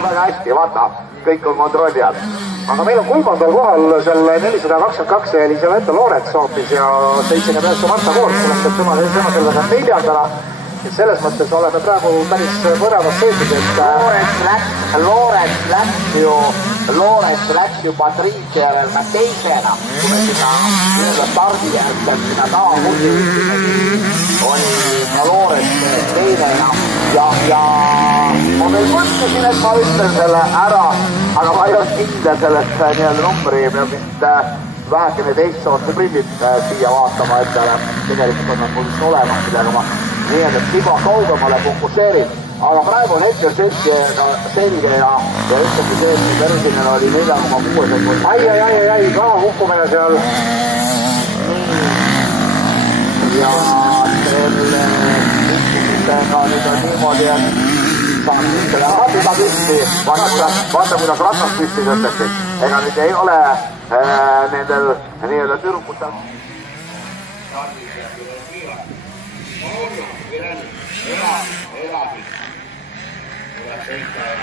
läheb väga hästi, vaata, kõik on kontrolli all. Aga meil on kolmandal kohal seal 422 Elisabetta Loorets hoopis ja 79 Marta Koort, sellest et tema sellega neljandana. Selles mõttes oleme praegu päris põrevas seisus, et Loorets läks ju Patricia järel ka teisena, kui me sinna stardi järgselt sinna taamudi oli ka Loorets teine ja ma veel mõtlesin, et ma ütlen selle ära, aga ma ei olnud kindel sellest nii-öelda numbri, me vist vähekene teistsoorte prillid siia vaatama endale, tegelikult on nad mul vist olemas, millega ma nii-öelda tiba kaugemale fokusseerin, aga praegu on hetkel selge ja ütleme see, et Persinen oli 4,6 sekund. Ai, kaua kukkumine seal. Ja selle kukkumisega nüüd on niimoodi, et saab selle ratiga püsti, vaata kuidas ratast püsti tõsteti, ega nüüd ei ole nendel nii-öelda tüdrukutel. Elagi. Tuleb seista ja